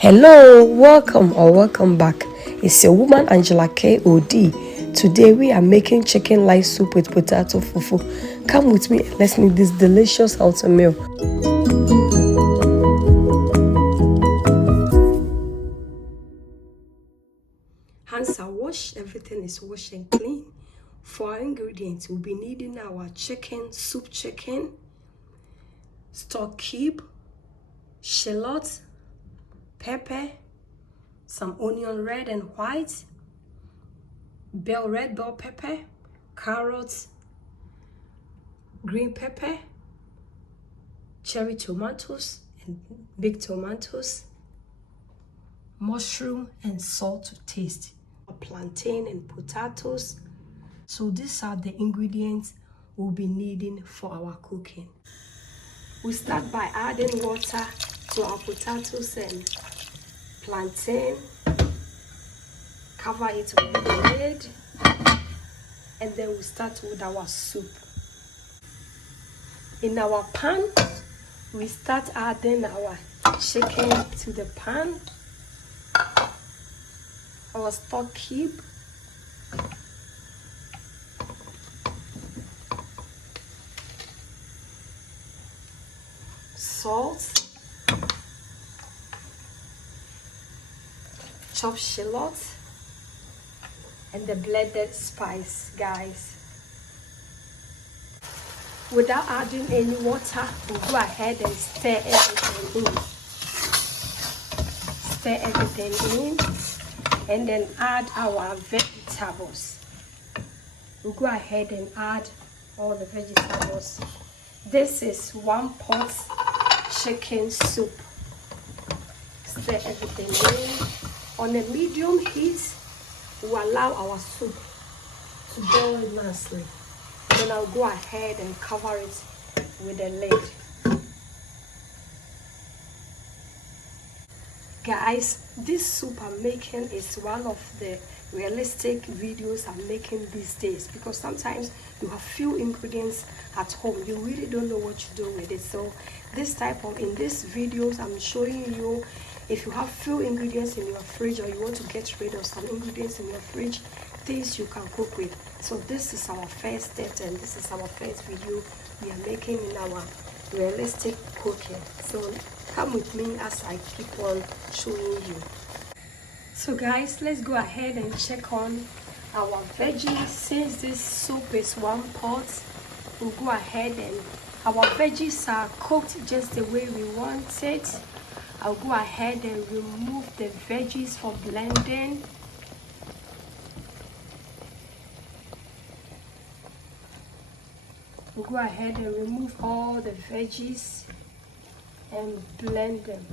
Hello, welcome or welcome back. It's your woman Angela KOD. Today we are making chicken light soup with potato fufu. Come with me and let's make this delicious healthy meal. Hands are washed, everything is washed and clean. For our ingredients, we'll be needing our soup chicken, stock cube, shallot, pepper, some onion red and white, red bell pepper, carrots, green pepper, cherry tomatoes and big tomatoes, mushroom and salt to taste, plantain and potatoes. So these are the ingredients we'll be needing for our cooking. We start by adding water to our potatoes and plantain. Cover it with the lid, and then we start with our soup. In our pan, we start adding our chicken to the pan, our stock cube, salt, chopped shallot, and the blended spice, guys. Without adding any water, we'll go ahead and stir everything in. Stir everything in and then add our vegetables. We'll go ahead and add all the vegetables. This is 1 pot chicken soup. Stir everything in. On a medium heat, we'll allow our soup to boil nicely. Then I'll go ahead and cover it with a lid. Guys, this soup I'm making is one of the realistic videos I'm making these days, because sometimes you have few ingredients at home, you really don't know what to do with it. So in these videos I'm showing you, if you have few ingredients in your fridge or you want to get rid of some ingredients in your fridge, things you can cook with. So this is our first step, and this is our first video we are making in our realistic cooking. So come with me as I keep on showing you. So guys, let's go ahead and check on our veggies. Since this soup is 1 pot, we'll go ahead and our veggies are cooked just the way we want it. I'll go ahead and remove the veggies for blending. We'll go ahead and remove all the veggies and blend them.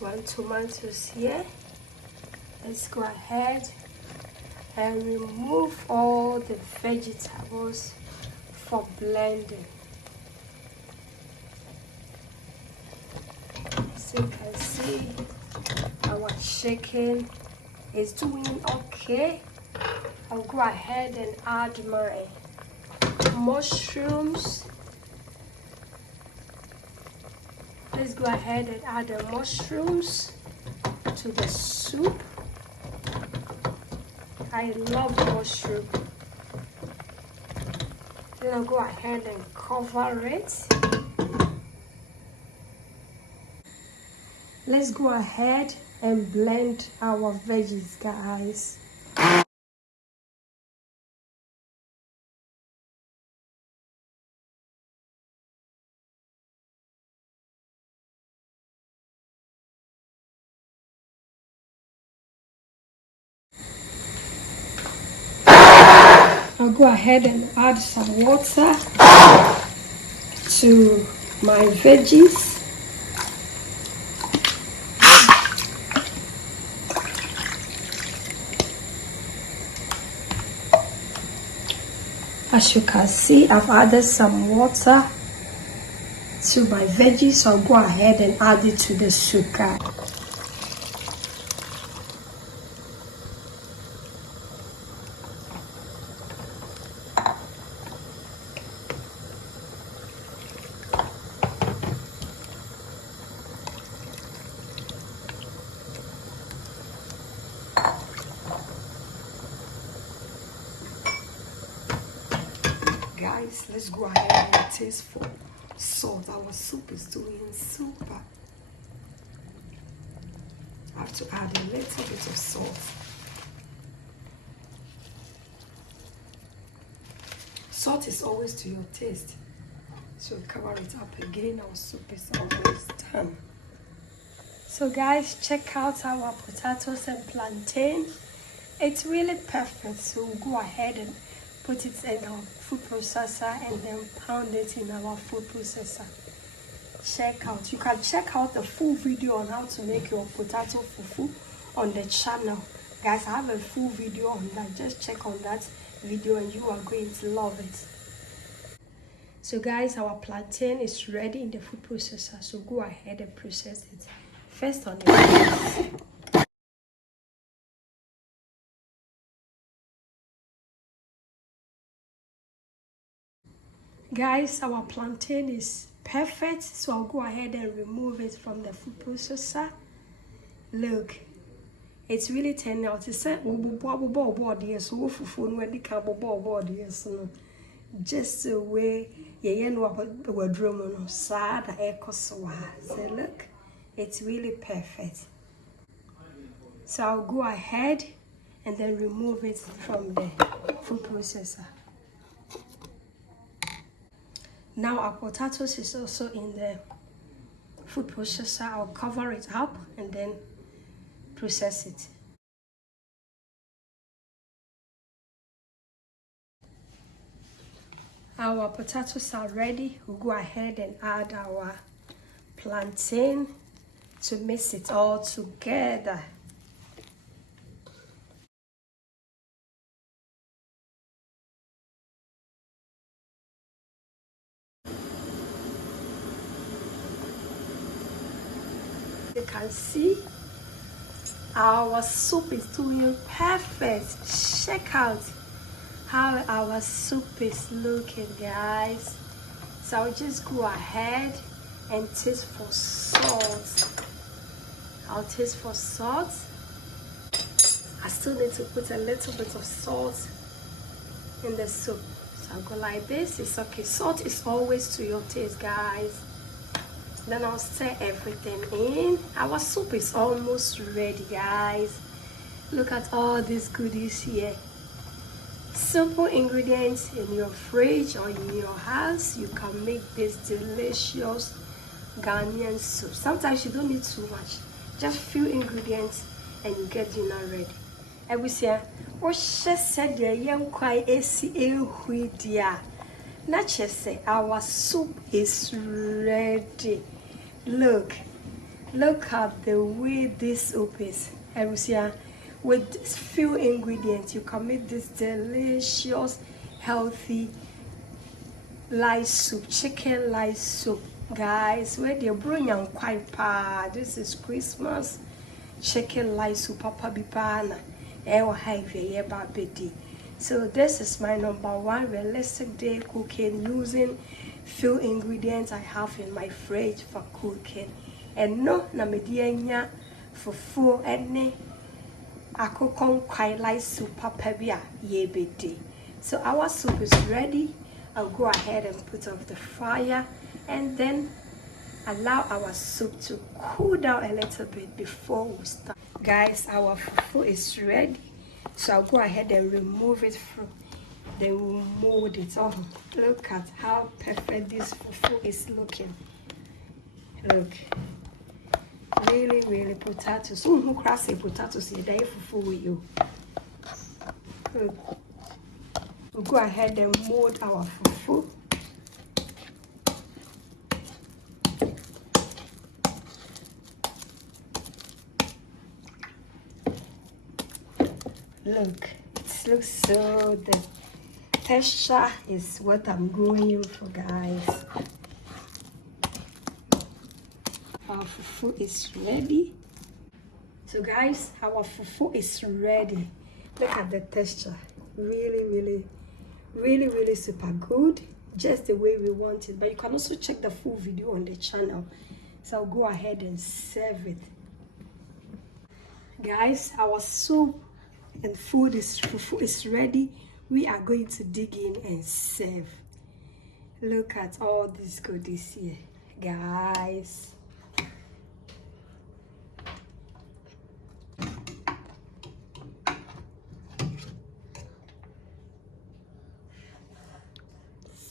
One tomatoes here. Let's go ahead and remove all the vegetables for blending. So you can see our chicken is doing okay. I'll go ahead and add my mushrooms. Let's go ahead and add the mushrooms to the soup. I love mushroom. Then I'll go ahead and cover it. Let's go ahead and blend our veggies, guys. I'll go ahead and add some water to my veggies. As you can see, I've added some water to my veggies, so I'll go ahead and add it to the soup, guys. Guys, let's go ahead and taste for salt. Our soup is doing super. I have to add a little bit of salt. Salt is always to your taste. So cover it up again. Our soup is almost done. So guys, check out our potatoes and plantain. It's really perfect. So we'll go ahead and put it in our food processor and then pound it in our food processor. Check out. You can check out the full video on how to make your potato fufu on the channel. Guys, I have a full video on that. Just check on that video and you are going to love it. So guys, our plantain is ready in the food processor. So go ahead and process it. First on the rice. Guys, our plantain is perfect, so I'll go ahead and remove it from the food processor. Look, it's really turned out. It's just the way so look, it's really perfect. So I'll go ahead and then remove it from the food processor. Now our potatoes is also in the food processor. I'll cover it up and then process it. Our potatoes are ready. We'll go ahead and add our plantain to mix it all together. You can see our soup is doing perfect. Check out how our soup is looking, guys. So I'll just go ahead and taste for salt. I'll taste for salt. I still need to put a little bit of salt in the soup. So I'll go like this. It's okay. Salt is always to your taste, guys. Then I'll stir everything in. Our soup is almost ready, guys. Look at all these goodies here. Simple ingredients in your fridge or in your house. You can make this delicious Ghanaian soup. Sometimes you don't need too much. Just few ingredients and you get dinner ready. Ebusia, what she said the young quite a not just say our soup is ready. Look at the way this soup is. Ebusia, with few ingredients you can make this delicious, healthy light soup, chicken light soup. Guys, where they're bringing quite pa. This is Christmas chicken light soup, Papa Bipana. So this is my #1 realistic day cooking using few ingredients I have in my fridge for cooking. And no na medianya fufu ene akokon quite light soup papa bia yebedi. So our soup is ready. I'll go ahead and put off the fire and then allow our soup to cool down a little bit before we start. Guys, our fufu is ready. So I'll go ahead and remove it from, then we'll mold it on. Look at how perfect this fufu is looking. Look. Really, really potatoes. Who cross a potatoes here? They fufu with you. Look. We'll go ahead and mold our fufu. Look, it looks so texture is what I'm going for, guys. Our fufu is ready. So guys, our fufu is ready. Look at the texture. Really super good, just the way we want it. But you can also check the full video on the channel, so I'll go ahead and serve it. Guys, our soup and fufu is ready. We are going to dig in and serve. Look at all these goodies here, guys.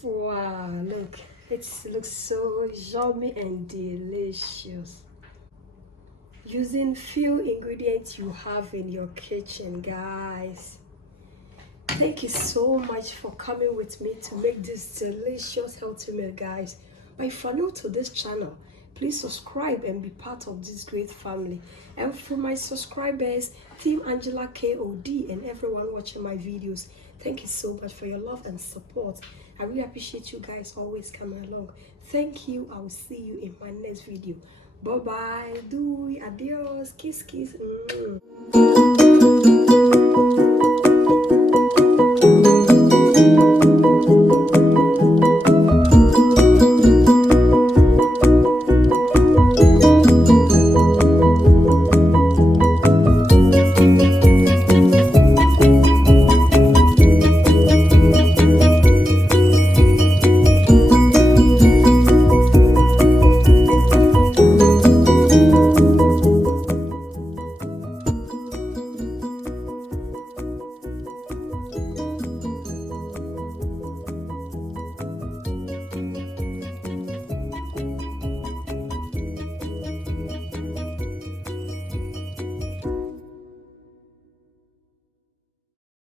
Wow, look, it looks so yummy and delicious. Using few ingredients you have in your kitchen, guys. Thank you so much for coming with me to make this delicious healthy meal, guys. But if you're new to this channel, please subscribe and be part of this great family. And for my subscribers, Team Angela KOD, and everyone watching my videos, thank you so much for your love and support. I really appreciate you guys always coming along. Thank you. I will see you in my next video. Bye bye. Adios. Kiss.